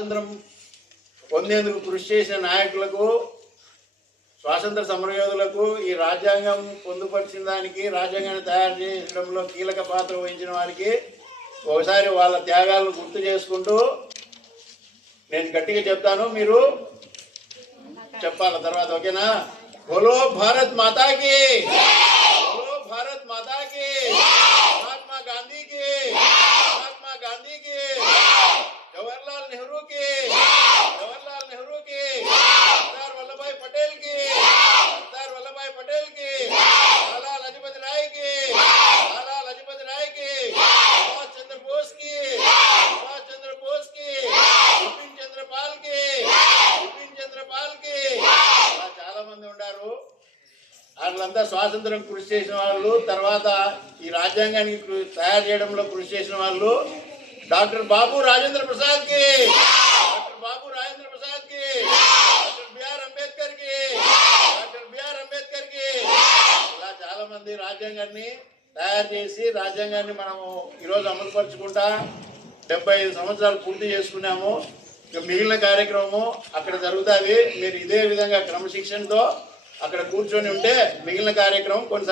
స్వాతంత్రం పొందేందుకు కృషి చేసిన నాయకులకు, స్వాతంత్ర సమరయోధులకు, ఈ రాజ్యాంగం పొందుపరిచిన దానికి, రాజ్యాంగాన్ని తయారు చేయడంలో కీలక పాత్ర వహించిన వారికి ఒకసారి వాళ్ళ త్యాగాలను గుర్తు చేసుకుంటూ నేను గట్టిగా చెప్తాను, మీరు చెప్పాల తర్వాత, ఓకేనా? బోలో భారత్ మాతాకి, బోలో భారత్ మాతాకి, మహాత్మా గాంధీకి, మహాత్మా గాంధీకి, జవహర్లాల్ నెహ్రూకి, జవహర్లాల్ నెహ్రూకి, సర్దార్ వల్లభాయ్ పటేల్ కి, సర్దార్ వల్లభాయ్ పటేల్ కి, లాలా లజపతి రాయ్ కి, లాలా లజపతి రాయ్ కి, సుభాష్ చంద్ర బోస్ కి, సుభాష్ చంద్ర బోస్ కి, బిపిన్ చంద్ర పాల్ కి, బిపిన్ చంద్ర పాల్ కి, చాలా మంది ఉన్నారు. వాళ్ళంతా స్వాతంత్రం కృషి చేసిన వాళ్ళు, తర్వాత ఈ రాజ్యాంగానికి తయారు చేయడంలో కృషి చేసిన వాళ్ళు. డాక్టర్ బాబు రాజేంద్ర ప్రసాద్ కి, డాక్టర్ బాబు రాజేంద్ర ప్రసాద్ కి, డాక్టర్ బిఆర్ అంబేద్కర్ కి, డాక్టర్ బిఆర్ అంబేద్కర్ కి, ఇలా చాలా మంది రాజ్యాంగాన్ని తయారు చేసి రాజ్యాంగాన్ని మనము ఈరోజు అమలుపరుచుకుంటా 75 సంవత్సరాలు పూర్తి చేసుకున్నాము. ఇక మిగిలిన కార్యక్రమము అక్కడ జరుగుతుంది. మీరు ఇదే విధంగా క్రమశిక్షణతో అక్కడ కూర్చొని ఉంటే మిగిలిన కార్యక్రమం కొనసాగుతుంది.